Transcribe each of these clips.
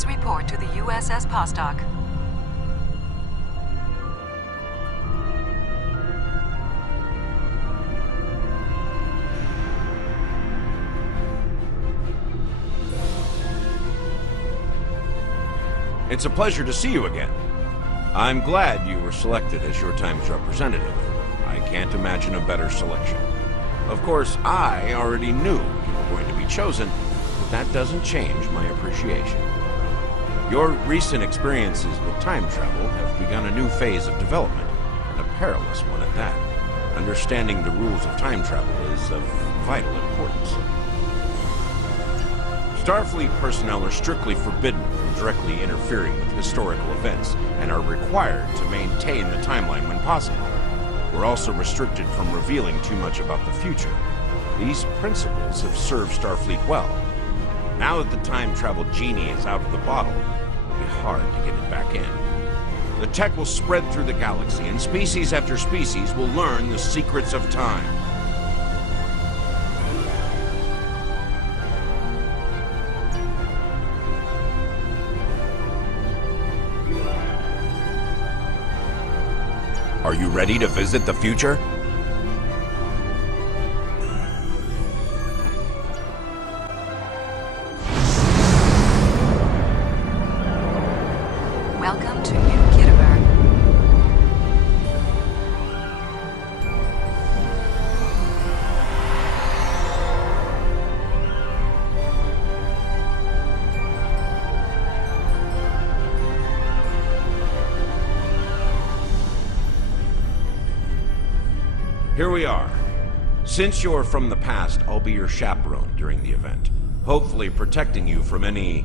Please report to the USS Vostok. It's a pleasure to see you again. I'm glad you were selected as your time's representative. I can't imagine a better selection. Of course, I already knew you were going to be chosen, but that doesn't change my appreciation. Your recent experiences with time travel have begun a new phase of development, and a perilous one at that. Understanding the rules of time travel is of vital importance. Starfleet personnel are strictly forbidden from directly interfering with historical events and are required to maintain the timeline when possible. We're also restricted from revealing too much about the future. These principles have served Starfleet well. Now that the time travel genie is out of the bottle, it'll be hard to get it back in. The tech will spread through the galaxy, and species after species will learn the secrets of time. Are you ready to visit the future? Welcome to New Kittiburg. Here we are. Since you're from the past, I'll be your chaperone during the event, hopefully protecting you from any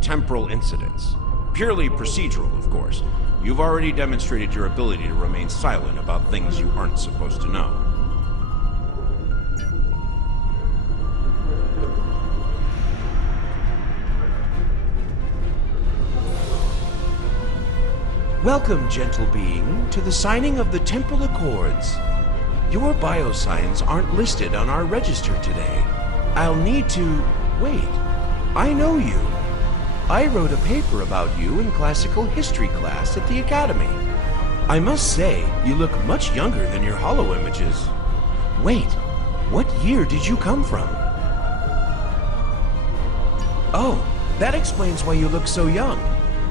temporal incidents. Purely procedural, of course. You've already demonstrated your ability to remain silent about things you aren't supposed to know. Welcome, gentle being, to the signing of the Temporal Accords. Your biosigns aren't listed on our register today. I'll need to... wait. I know you. I wrote a paper about you in classical history class at the Academy. I must say, you look much younger than your holo images. Wait, what year did you come from? Oh, that explains why you look so young.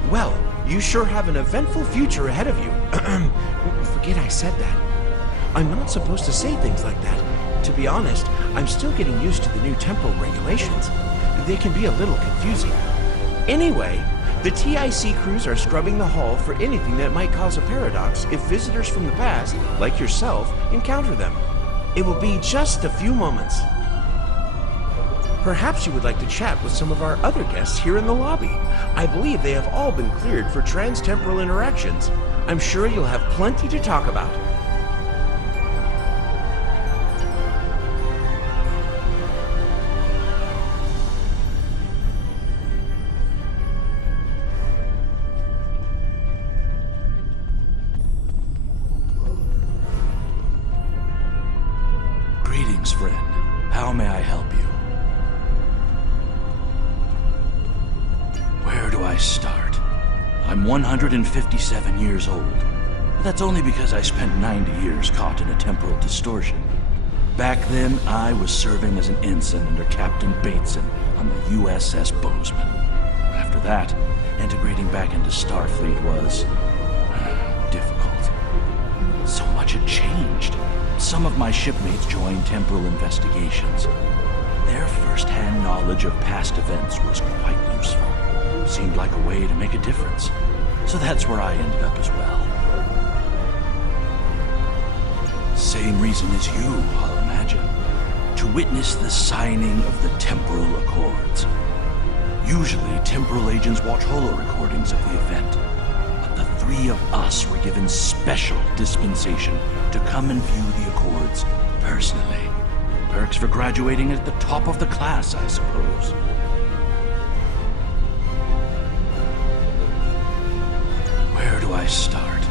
Well, you sure have an eventful future ahead of you. Forget I said that. I'm not supposed to say things like that. To be honest, I'm still getting used to the new temporal regulations. They can be a little confusing. Anyway, the TIC crews are scrubbing the hull for anything that might cause a paradox if visitors from the past, like yourself, encounter them. It will be just a few moments. Perhaps you would like to chat with some of our other guests here in the lobby. I believe they have all been cleared for trans-temporal interactions. I'm sure you'll have plenty to talk about. Greetings, friend. How may I help you? Where do I start? I'm 157 years old. But that's only because I spent 90 years caught in a temporal distortion. Back then, I was serving as an ensign under Captain Bateson on the USS Bozeman. After that, integrating back into Starfleet was... difficult. So much had changed. Some of my shipmates joined temporal investigations. Their first-hand knowledge of past events was quite useful. Seemed like a way to make a difference. So that's where I ended up as well. Same reason as you, I'll imagine. To witness the signing of the Temporal Accords. Usually, temporal agents watch holo recordings of the event. But the three of us were given special dispensation to come and view the Accords personally. Perks for graduating at the top of the class, I suppose. Where do I start?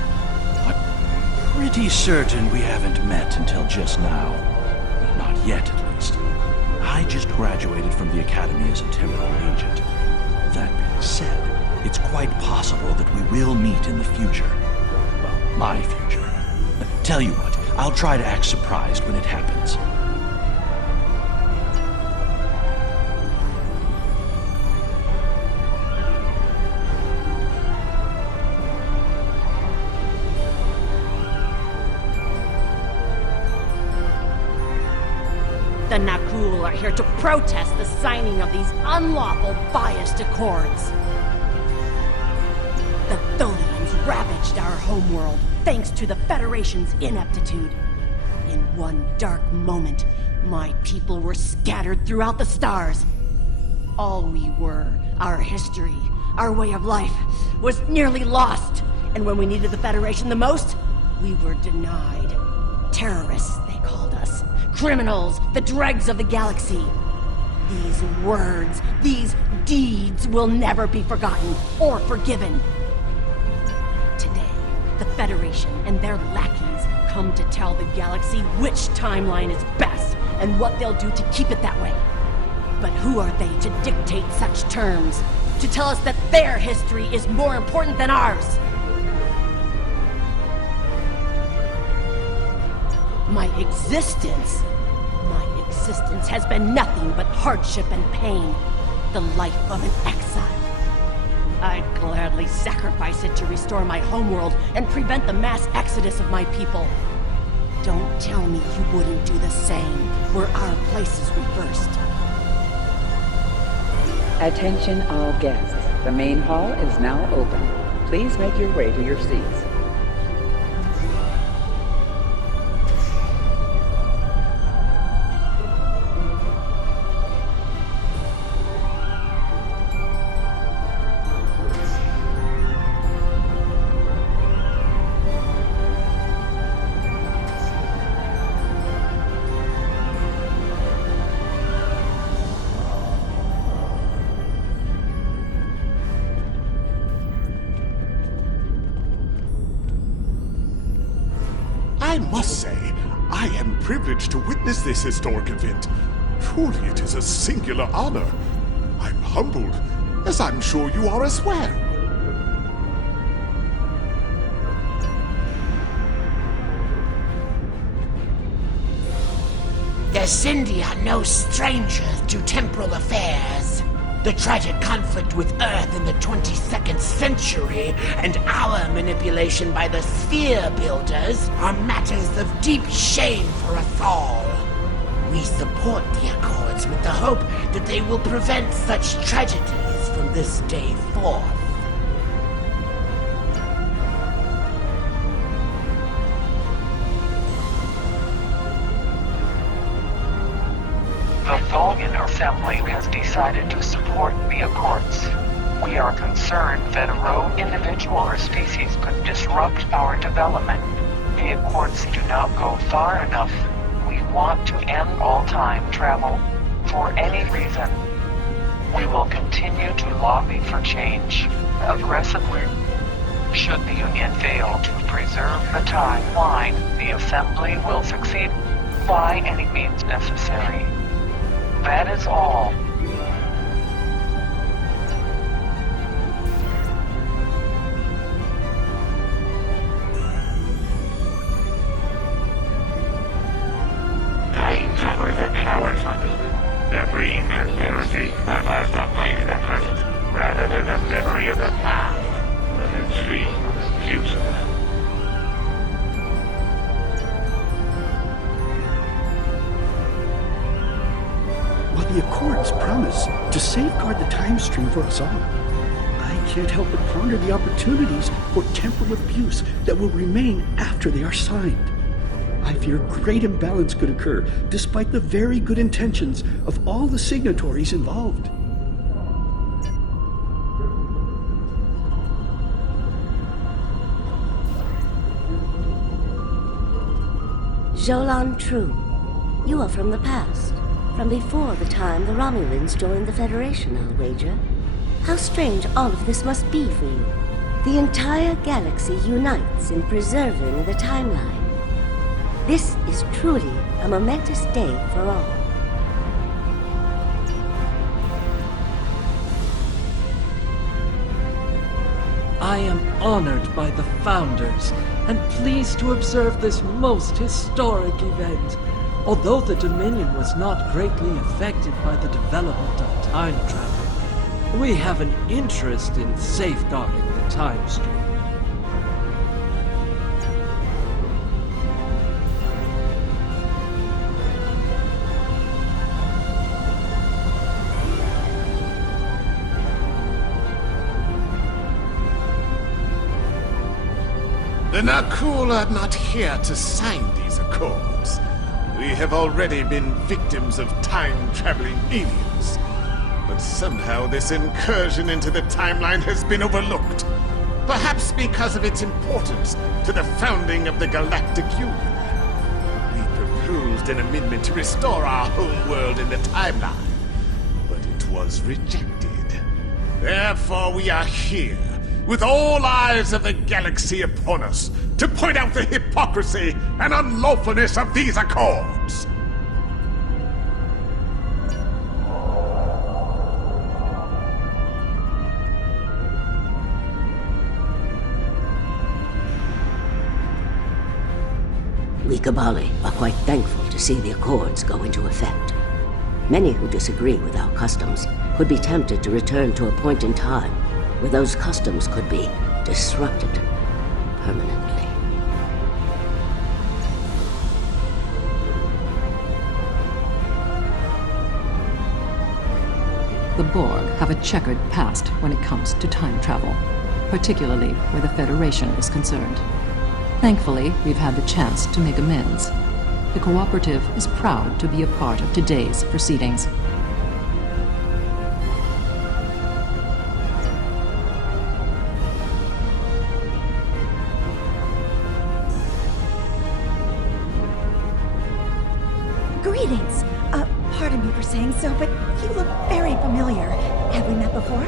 I'm pretty certain we haven't met until just now. Well, not yet, at least. I just graduated from the Academy as a temporal agent. That being said, quite possible that we will meet in the future. Well, my future. Tell you what, I'll try to act surprised when it happens. The Nakul are here to protest the signing of these unlawful, biased accords. The Tholians ravaged our homeworld thanks to the Federation's ineptitude. In one dark moment, my people were scattered throughout the stars. All we were, our history, our way of life, was nearly lost. And when we needed the Federation the most, we were denied. Terrorists, they called us. Criminals, the dregs of the galaxy. These words, these deeds will never be forgotten or forgiven. Today, the Federation and their lackeys come to tell the galaxy which timeline is best and what they'll do to keep it that way. But who are they to dictate such terms? To tell us that their history is more important than ours? My existence has been nothing but hardship and pain. The life of an exile. I'd gladly sacrifice it to restore my homeworld and prevent the mass exodus of my people. Don't tell me you wouldn't do the same were our places reversed. Attention all guests. The main hall is now open. Please make your way to your seats. I must say, I am privileged to witness this historic event. Truly it is a singular honor. I'm humbled, as I'm sure you are as well. The Sindhi are no strangers to temporal affairs. The tragic conflict with Earth in the 22nd century and our manipulation by the Sphere Builders are matters of deep shame for us all. We support the Accords with the hope that they will prevent such tragedies from this day forth. The Tholian Assembly has decided to support the Accords. We are concerned that a rogue individual or species could disrupt our development. The Accords do not go far enough. We want to end all time travel, for any reason. We will continue to lobby for change, aggressively. Should the Union fail to preserve the timeline, the Assembly will succeed by any means necessary. That is all. Dying towers are cowards, Modul. Their breeding conspiracy that lasts up to the present, rather than the memory of the past, but a dream of the future. The Accords promise to safeguard the time stream for us all. I can't help but ponder the opportunities for temporal abuse that will remain after they are signed. I fear great imbalance could occur, despite the very good intentions of all the signatories involved. Jolan True, you are from the past. From before the time the Romulans joined the Federation, I'll wager. How strange all of this must be for you. The entire galaxy unites in preserving the timeline. This is truly a momentous day for all. I am honored by the Founders and pleased to observe this most historic event. Although the Dominion was not greatly affected by the development of time travel, we have an interest in safeguarding the time stream. The Nakul are not here to sign these accords. We have already been victims of time-traveling aliens. But somehow this incursion into the timeline has been overlooked. Perhaps because of its importance to the founding of the Galactic Union. We proposed an amendment to restore our home world in the timeline, but it was rejected. Therefore we are here, with all eyes of the galaxy upon us, to point out the hypocrisy and unlawfulness of these accords! We Kabali are quite thankful to see the Accords go into effect. Many who disagree with our customs could be tempted to return to a point in time where those customs could be disrupted permanently. The Borg have a checkered past when it comes to time travel, particularly where the Federation is concerned. Thankfully, we've had the chance to make amends. The Cooperative is proud to be a part of today's proceedings. Greetings. Pardon me for saying so, but you look very familiar. Have we met before?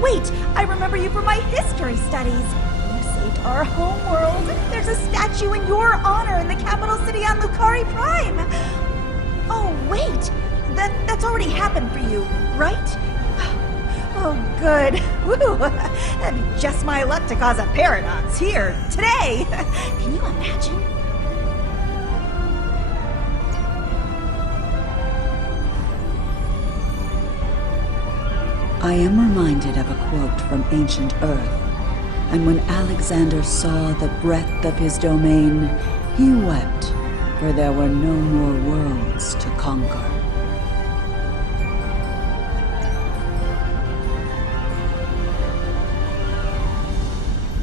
Wait, I remember you from my history studies. You saved our homeworld. There's a statue in your honor in the capital city on Lucari Prime. Oh, wait. That's already happened for you, right? Oh, good. Woo! That'd be just my luck to cause a paradox here, today. Can you imagine? I am reminded of a quote from ancient Earth, and when Alexander saw the breadth of his domain, he wept, for there were no more worlds to conquer.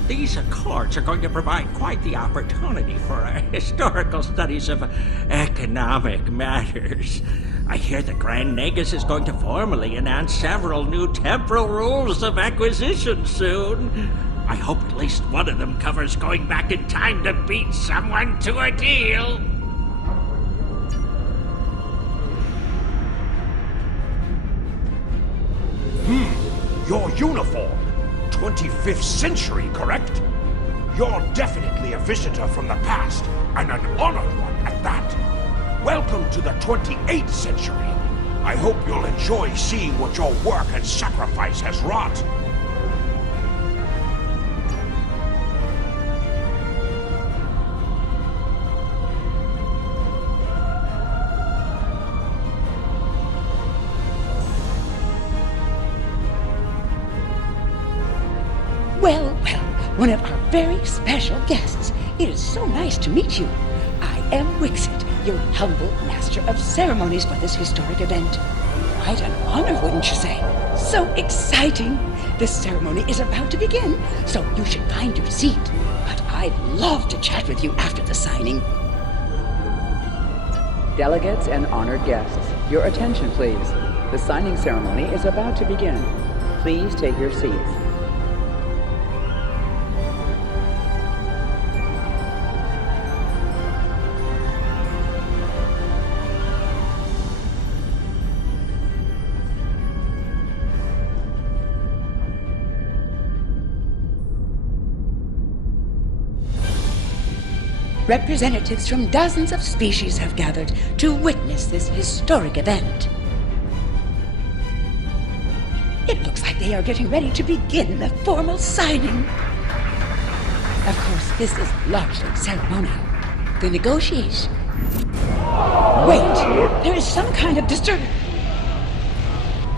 These accords are going to provide quite the opportunity for historical studies of economic matters. I hear the Grand Nagus is going to formally announce several new temporal rules of acquisition soon. I hope at least one of them covers going back in time to beat someone to a deal. Your uniform. 25th century, correct? You're definitely a visitor from the past, and an honored one at that. Welcome to the 28th century. I hope you'll enjoy seeing what your work and sacrifice has wrought. Well, one of our very special guests. It is so nice to meet you. I am Wixit, your humble master of ceremonies for this historic event. Quite an honor, wouldn't you say? So exciting! This ceremony is about to begin, so you should find your seat. But I'd love to chat with you after the signing. Delegates and honored guests, your attention please. The signing ceremony is about to begin. Please take your seats. Representatives from dozens of species have gathered to witness this historic event. It looks like they are getting ready to begin the formal signing. Of course, this is largely ceremonial. The negotiation. Wait, there is some kind of disturbance.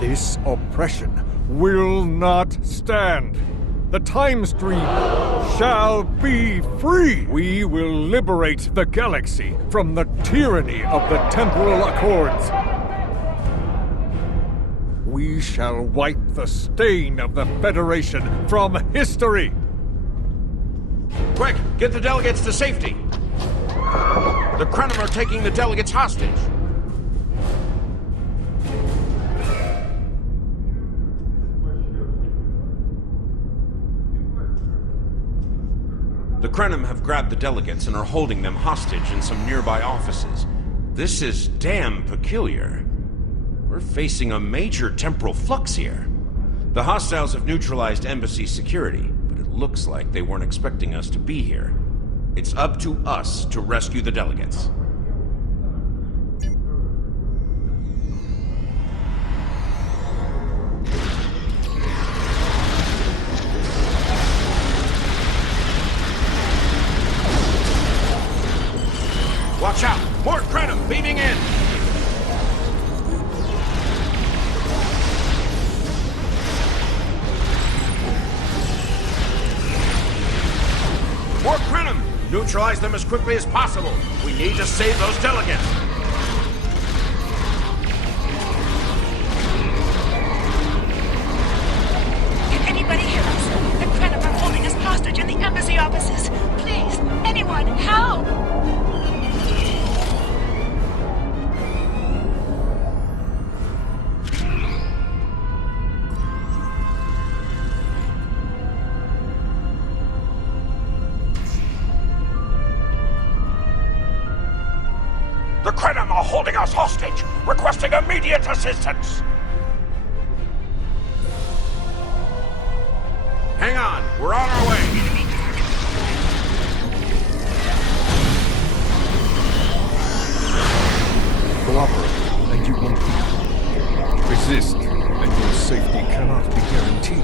This oppression will not stand. The time stream shall be free. We will liberate the galaxy from the tyranny of the temporal accords. We shall wipe the stain of the Federation from history. Quick, get the delegates to safety. The Krenim are taking the delegates hostage. The Krenim have grabbed the delegates and are holding them hostage in some nearby offices. This is damn peculiar. We're facing a major temporal flux here. The hostiles have neutralized embassy security, but it looks like they weren't expecting us to be here. It's up to us to rescue the delegates. Watch out! More Krenim beaming in! More Krenim! Neutralize them as quickly as possible. We need to save those delegates. Can anybody hear us? The Krenim are holding us hostage in the embassy offices. Please, anyone, help! The Krenim are holding us hostage, requesting immediate assistance. Hang on, we're on our way. Cooperate, and you won't be. Resist, and your safety cannot be guaranteed.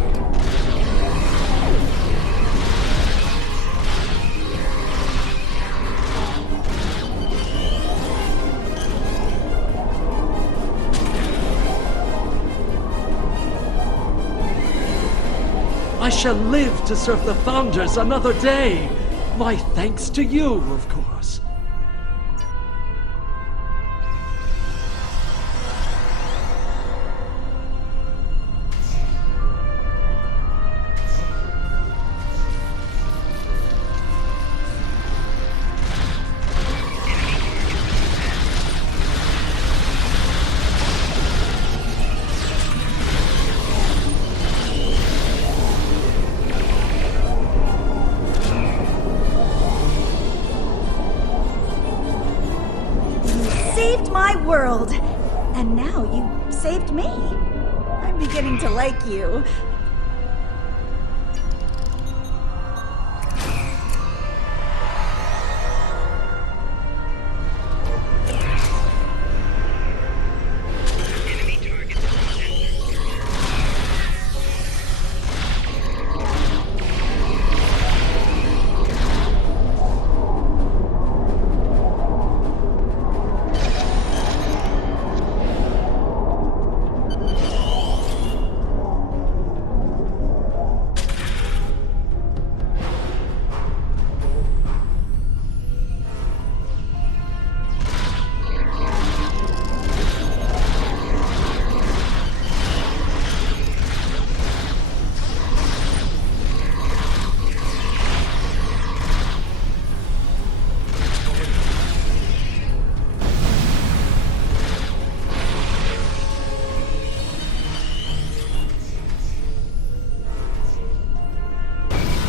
I shall live to serve the Founders another day. My thanks to you, of course. World. And now you saved me. I'm beginning to like you.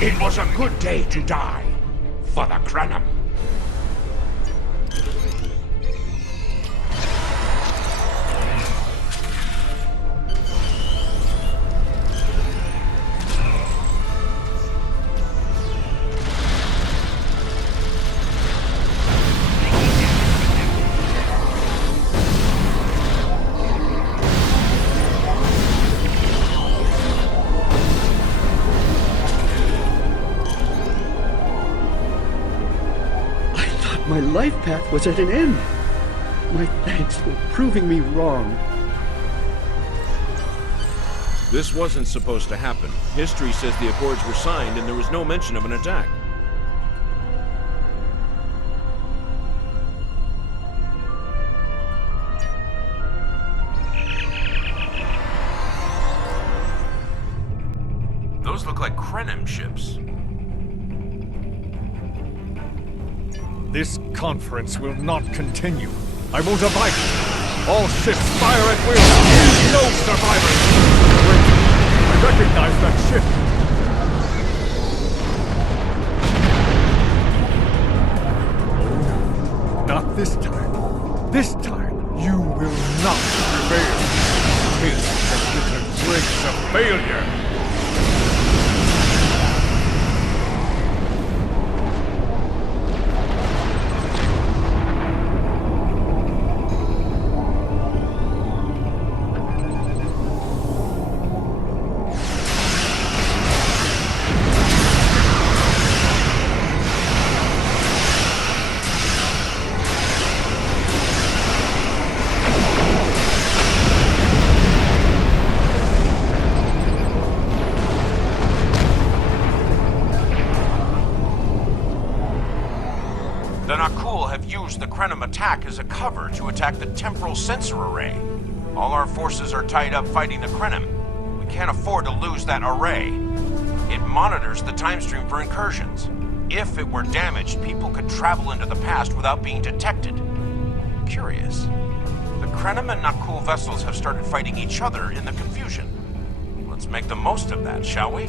It was a good day to die for the Krenim. My life path was at an end. My thanks for proving me wrong. This wasn't supposed to happen. History says the Accords were signed and there was no mention of an attack. Those look like Krenim ships. This conference will not continue. I won't abide. All ships fire at will. No survivors. Wait, I recognize that ship. Oh, not this time. This time, you will not prevail. Taste the bitter dregs of failure. The Krenim attack as a cover to attack the temporal sensor array. All our forces are tied up fighting the Krenim. We can't afford to lose that array. It monitors the time stream for incursions. If it were damaged, people could travel into the past without being detected. Curious. The Krenim and Nakul vessels have started fighting each other in the confusion. Let's make the most of that, shall we?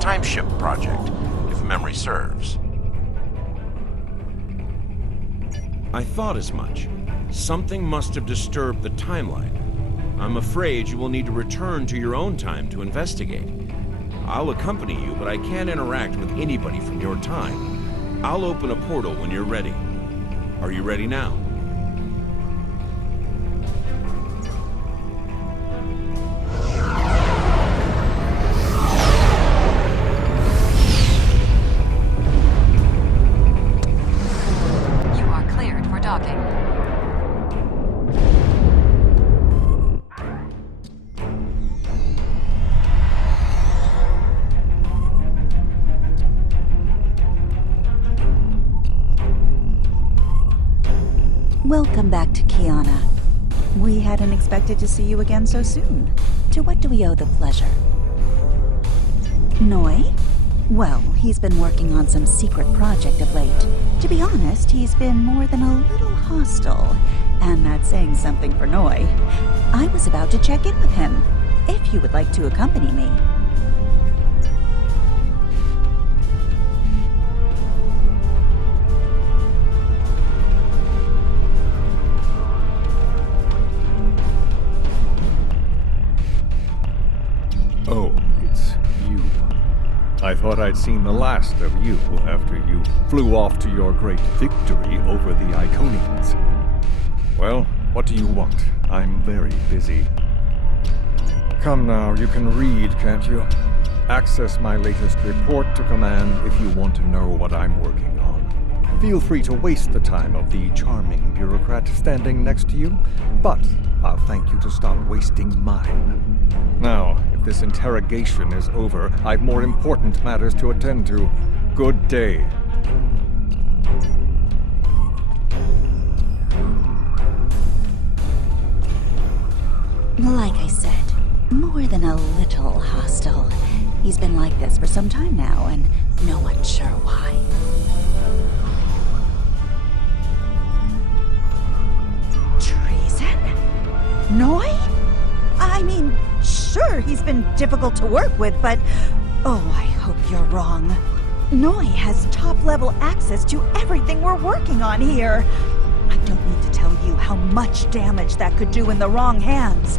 Timeship project, if memory serves. I thought as much. Something must have disturbed the timeline. I'm afraid you will need to return to your own time to investigate. I'll accompany you, but I can't interact with anybody from your time. I'll open a portal when you're ready. Are you ready now? You are cleared for docking. Welcome back to Kiana. We hadn't expected to see you again so soon. To what do we owe the pleasure? Noi? Well, he's been working on some secret project of late. To be honest, he's been more than a little hostile. And that's saying something for Noi. I was about to check in with him, if you would like to accompany me. Oh, it's you. I thought I'd seen the last of you after you flew off to your great victory over the Iconians. Well, what do you want? I'm very busy. Come now, you can read, can't you? Access my latest report to command if you want to know what I'm working on. Feel free to waste the time of the charming bureaucrat standing next to you, but I'll thank you to stop wasting mine. Now, if this interrogation is over, I've more important matters to attend to. Good day. Like I said, more than a little hostile. He's been like this for some time now, and no one's sure why. Treason? Noi? I mean, sure, he's been difficult to work with, but... Oh, I hope you're wrong. Noi has top-level access to everything we're working on here. I don't need to tell you how much damage that could do in the wrong hands.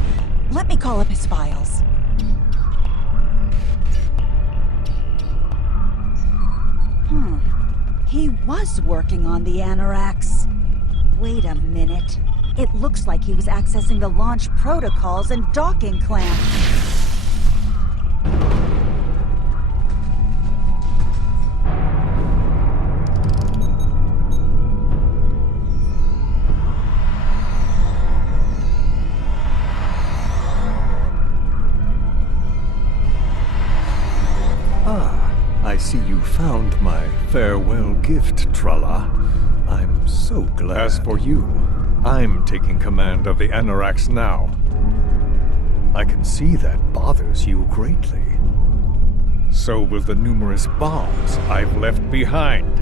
Let me call up his files. He was working on the Anoraks. Wait a minute. It looks like he was accessing the launch protocols and docking clamps. I see you found my farewell gift, Tralla. I'm so glad. As for you, I'm taking command of the Anoraks now. I can see that bothers you greatly. So will the numerous bombs I've left behind.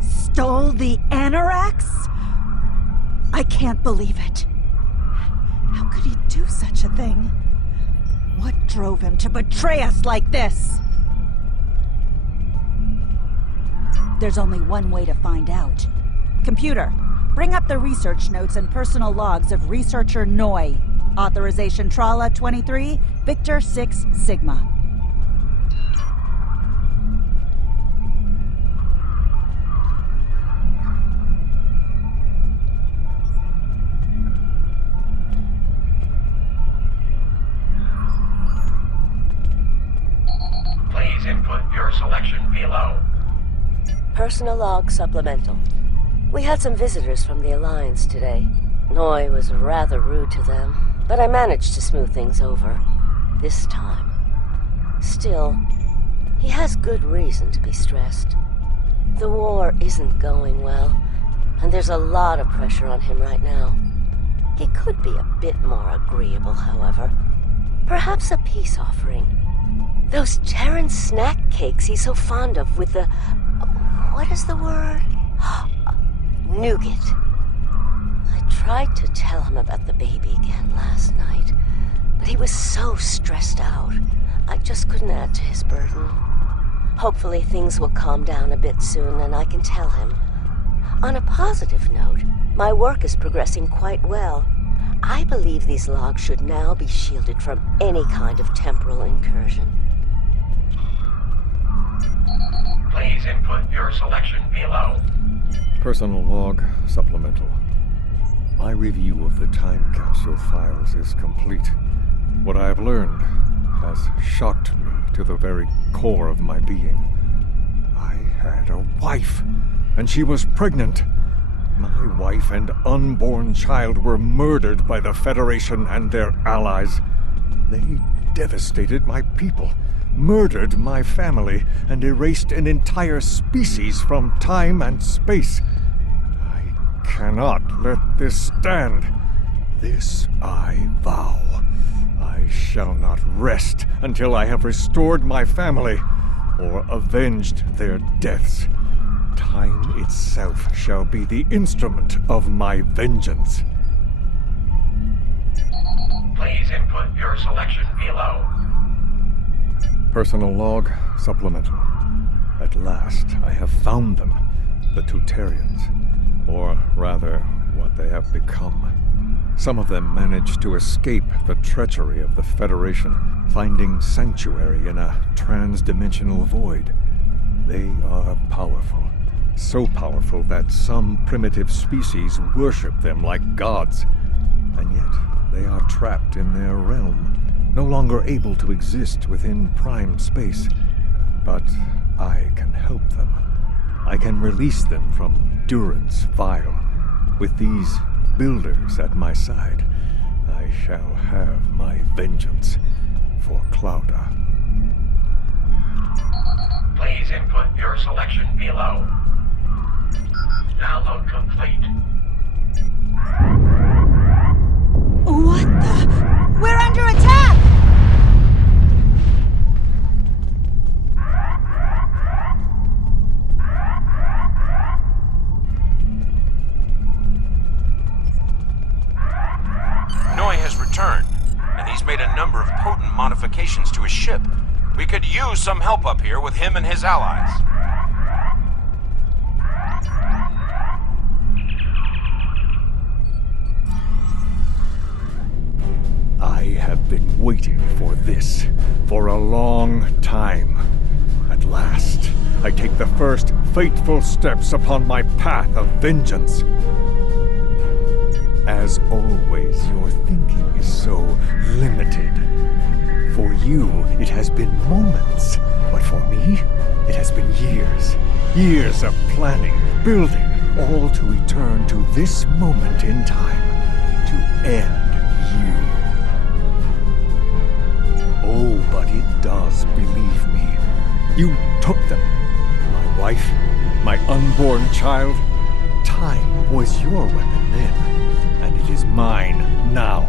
Stole the Anoraks? I can't believe it. How could he do such a thing? What drove him to betray us like this? There's only one way to find out. Computer, bring up the research notes and personal logs of researcher Noi. Authorization Trala 23, Victor 6 Sigma. Please input your selection below. Personal log supplemental. We had some visitors from the Alliance today. Noi was rather rude to them, but I managed to smooth things over. This time. Still, he has good reason to be stressed. The war isn't going well, and there's a lot of pressure on him right now. He could be a bit more agreeable, however. Perhaps a peace offering. Those Terran snack cakes he's so fond of with the... what is the word? Nougat. I tried to tell him about the baby again last night, but he was so stressed out. I just couldn't add to his burden. Hopefully things will calm down a bit soon and I can tell him. On a positive note, my work is progressing quite well. I believe these logs should now be shielded from any kind of temporal incursion. Please input your selection below. Personal log supplemental. My review of the time capsule files is complete. What I have learned has shocked me to the very core of my being. I had a wife, and she was pregnant. My wife and unborn child were murdered by the Federation and their allies. They devastated my people, murdered my family, and erased an entire species from time and space. I cannot let this stand. This I vow. I shall not rest until I have restored my family or avenged their deaths. Time itself shall be the instrument of my vengeance. Please input your selection below. Personal log supplemental. At last, I have found them, the Tutarians. Or rather, what they have become. Some of them managed to escape the treachery of the Federation, finding sanctuary in a trans-dimensional void. They are powerful. So powerful that some primitive species worship them like gods. And yet, they are trapped in their realm, no longer able to exist within prime space. But I can help them. I can release them from Durance Vile. With these builders at my side, I shall have my vengeance for Clouda. Please input your selection below. Download complete. What the? We're under attack! Noi has returned, and he's made a number of potent modifications to his ship. We could use some help up here with him and his allies. I have been waiting for this for a long time. At last, I take the first fateful steps upon my path of vengeance. As always, your thinking is so limited. For you, it has been moments, but for me, it has been years. Years of planning, building, all to return to this moment in time, to end you. Oh, but it does, believe me. You took them. My wife, my unborn child. Time was your weapon then, and it is mine now.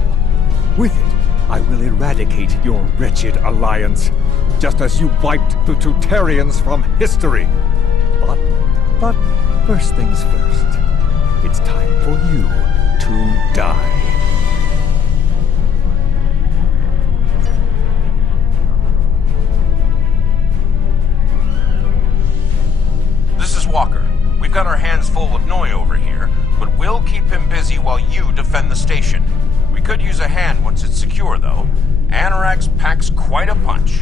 With it, I will eradicate your wretched alliance, just as you wiped the Tutarians from history. But first things first. It's time for you to die. This is Walker. while you defend the station. We could use a hand once it's secure, though. Anorax packs quite a punch.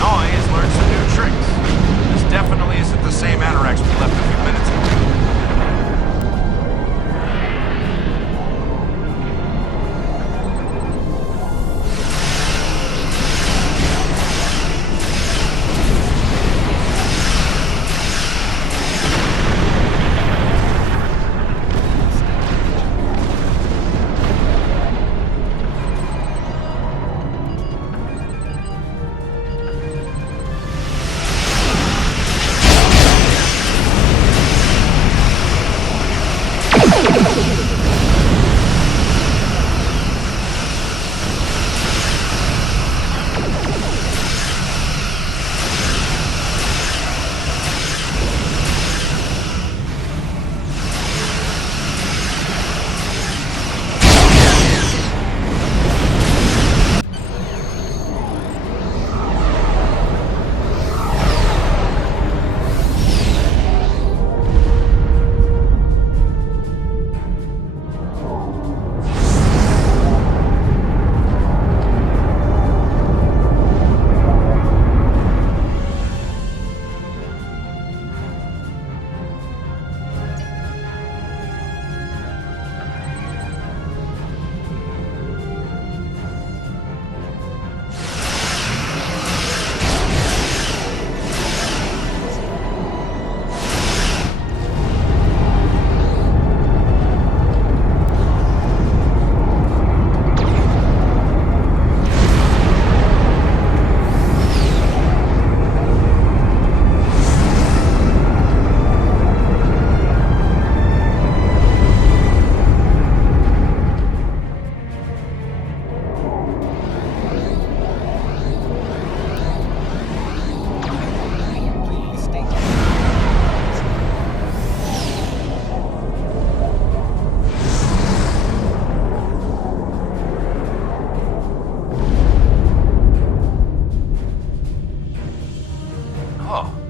Noise learned some new tricks. This definitely isn't the same Anorax we left a few minutes ago.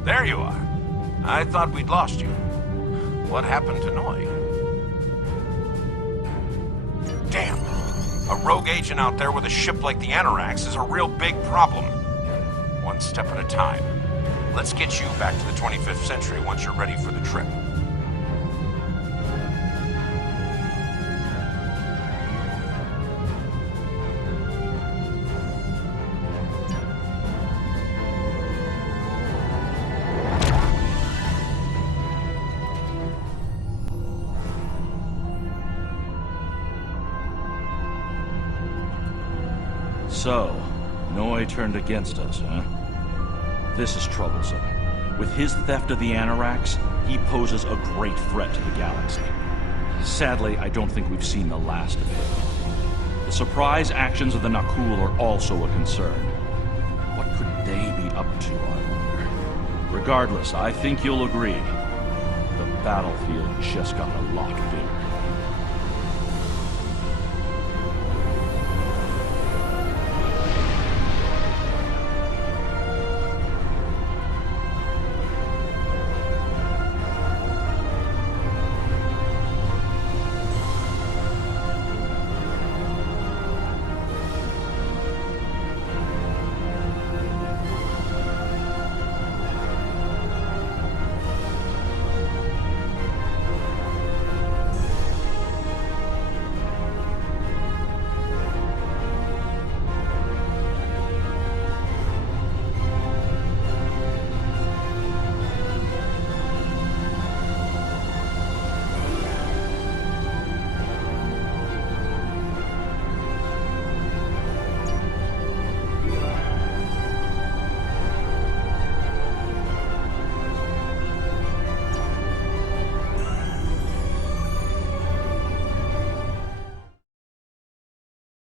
There you are. I thought we'd lost you. What happened to Noi? Damn. A rogue agent out there with a ship like the Anorax is a real big problem. One step at a time. Let's get you back to the 25th century once you're ready for the trip. So, Noi turned against us, huh? This is troublesome. With his theft of the Anorax, he poses a great threat to the galaxy. Sadly, I don't think we've seen the last of him. The surprise actions of the Nakul are also a concern. What could they be up to, I wonder? Regardless, I think you'll agree. The battlefield just got a lot bigger.